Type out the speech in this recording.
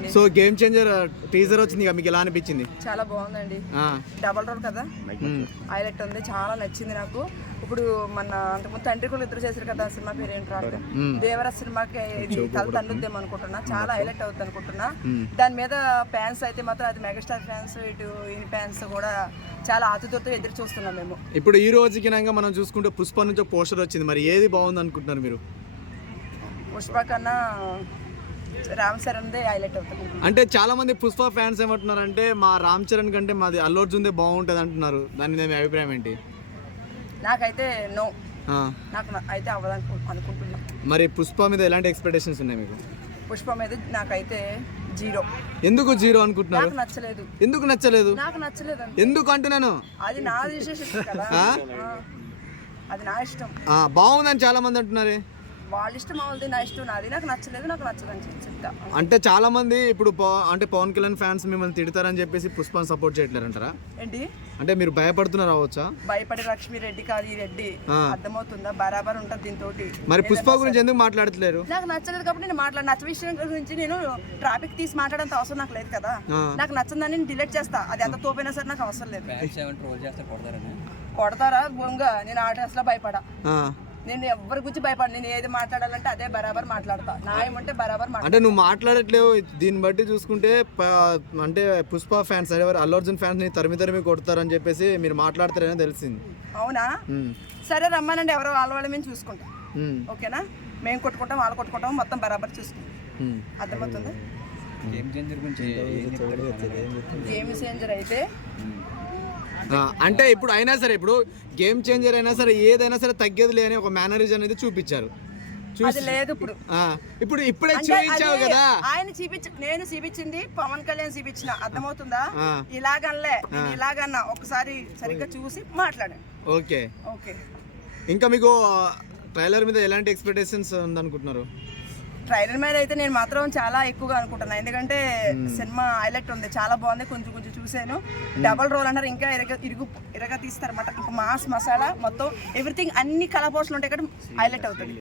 అండి. So game changer teaser వచ్చింది, మీకు ఎలా అనిపించింది? చాలా బాగుందండి. డబల్ రోల్ కదా, హైలైట్ ఉంది, చాలా నచ్చింది నాకు. ఇప్పుడు మన అంతకుముందు తండ్రి కూడా ఇద్దరు చేశారు కదా, సినిమా పేరు ఏంటి, దేవర సినిమాకి ఇది తల తండ్రిద్దాం అనుకుంటున్నా, చాలా హైలైట్ అవుతుంది అనుకుంటున్నా. దాని మీద ఫ్యాన్స్ అయితే మాత్రం అది మెగాస్టార్ ఫ్యాన్స్, ఇటు ఇన్ ఫ్యాన్స్ కూడా చాలా ఆతుతూరుతో ఎదురు చూస్తున్నాం మేము. ఇప్పుడు ఈ రోజుకి మనం చూసుకుంటే పుష్ప నుంచి పోస్టర్ వచ్చింది, మరి ఏది బాగుంది అనుకుంటున్నారు మీరు? పుష్ప కన్నా రామ్ చరణ్దే హైలైట్ అవుతుంది. అంటే చాలా మంది పుష్ప ఫ్యాన్స్ ఏమంటున్నారు అంటే మా రామ్ చరణ్ కంటే మాది అల్లు అర్జున్దే బాగుంటుంది అంటున్నారు, దాని మీద మీ అభిప్రాయం ఏంటి? నాకైతే నో, నాకు అయితే అవ్వదని అనుకుంటున్నా. మరి పుష్ప మీద ఎలాంటి ఎక్స్పెక్టేషన్స్ ఉన్నాయి మీకు? పుష్ప మీద నాకైతే 0. ఎందుకు 0 అనుకుంటున్నారు? నాకు నచ్చలేదు. ఎందుకు నచ్చలేదు? నాకు నచ్చలేదు. ఎందుకు అంటున్నాను, అది నా విశేషం కదా, అది నా ఇష్టం. బాగుందని చాలా మంది అంటున్నారు. వాళ్ళ ఇష్టం వాళ్ళది, నా ఇష్టం నాది. నాకు నచ్చలేదు, నాకు నచ్చదని చెప్తా. అంటే చాలా మంది ఇప్పుడు అంటే పవన్ కళ్యాణ్ ఫ్యాన్స్ మిమ్మల్ని తిడతారని చెప్పేసి పుష్పని సపోర్ట్ చేయట్లేరు అంటారా? ఏంటి అంటే మీరు భయపడుతున్నారు అవచ్చా? భయపడి లక్ష్మీ రెడ్డి కాదు ఈ రెడ్డి, అర్థమవుతుందా? బరాబర్ ఉంటుంది దీంతో. మరి పుష్ప గురించి ఎందుకు మాట్లాడట్లేరు? నాకు నచ్చలేదు కాబట్టి నేను నచ్చ విషయం గురించి నేను ట్రాఫిక్ తీసి మాట్లాడేంత అవసరం నాకు లేదు కదా. నాకు నచ్చిందని నేను డిలీట్ చేస్తా, అది ఎంత తోపైనా సరే నాకు అవసరం లేదు. కొడతారా బొంగ, నేను ఆ డ్రెస్ లో భయపడా. నేను ఎవరి గురించి భయపడ, నేను ఏది మాట్లాడాలంటే అదే బరాబర్ మాట్లాడతా, న్యాయం అంటే బరాబర్ మాట్లాడతా. అంటే నువ్వు మాట్లాడట్లేవు, దీన్ని బట్టి చూసుకుంటే అంటే పుష్ప ఫ్యాన్స్ అల్లు అర్జున్ ఫ్యాన్స్ ని తరిమి కొడతారని చెప్పేసి మీరు మాట్లాడతారని తెలిసింది. అవునా? సరే రమ్మానండి, ఎవరో వాళ్ళ మేము చూసుకుంటాం, ఓకేనా? మేము కొట్టుకుంటాం, వాళ్ళు కొట్టుకుంటాం, మొత్తం బరాబర్ చూసుకుంటాం. అర్థమవుతుందా? గేమ్ చేంజర్ అయితే అంటే ఇప్పుడు అయినా సరే, ఇప్పుడు గేమ్ చేంజర్ అయినా సరే ఏదైనా సరే తగ్గేది లేని ఒక మేనరిజం అనేది చూపించారు. అది లేదు ఇప్పుడు ఇప్పుడే చూపించావు కదా. ఆయన నేను చూపించింది పవన్ కళ్యాణ్ చూపించిన, అర్థమవుతుందా? ఇలాగనలే, ఇలాగన్నా ఒకసారి సరిగ్గా చూసి మాట్లాడండి. ఓకే. ఇంకా మీకు ట్రైలర్ మీద ఎలాంటి ఎక్స్పెక్టేషన్స్ ఉందనుకుంటున్నారు? ట్రైలర్ మీద అయితే నేను మాత్రం చాలా ఎక్కువగా అనుకుంటున్నాను, ఎందుకంటే సినిమా హైలైట్ ఉంది, చాలా బాగుంది. కొంచెం చూసాను. డబల్ రోల్ అంటారు, ఇంకా ఇరగా తీస్తారు అన్నమాట. ఇంకా మాస్ మసాలా మొత్తం ఎవ్రీథింగ్ అన్ని కళాపోషణలు ఉంటాయి కాబట్టి హైలైట్ అవుతుంది.